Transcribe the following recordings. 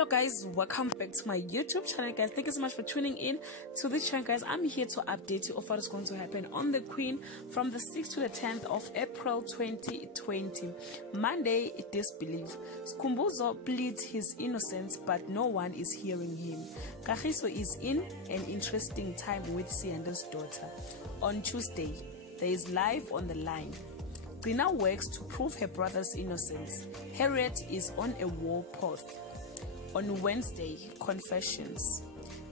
Hello guys, welcome back to my YouTube channel guys. Thank you so much for tuning in to this channel guys. I'm here to update you of what is going to happen on the Queen from the 6th to the 10th of April 2020. Monday, Disbelief. Skhumbuzo pleads his innocence but no one is hearing him. Kagiso is in an interesting time with Sianda's daughter. On Tuesday, there is life on the line. Gina works to prove her brother's innocence. Harriet is on a war path. On Wednesday, confessions.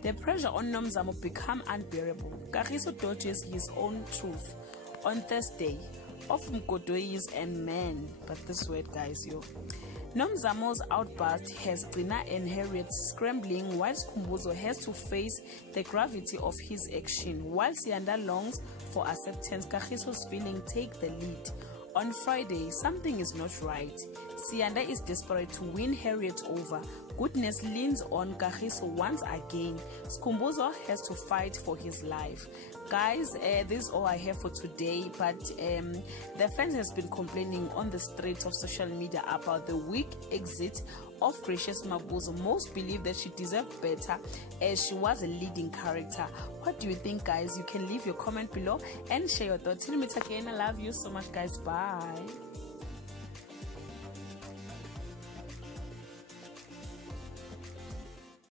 The pressure on Nomzamo become unbearable. Kagiso dodges his own truth. On Thursday, of Mkodois and men, but this word guys, yo. Nomzamo's outburst has Gina and Harriet scrambling while Skhumbuzo has to face the gravity of his action. While Sianda longs for acceptance, Kagiso's feeling take the lead. On Friday, something is not right. Sianda is desperate to win Harriet over. Goodness leans on Kagiso once again. Skhumbuzo has to fight for his life. Guys, this is all I have for today, but the fans has been complaining on the streets of social media about the weak exit of Gracious Mabuzo. Most believe that she deserved better as she was a leading character. What do you think guys? You can leave your comment below and share your thoughts. Till we meet again, I love you so much guys. Bye.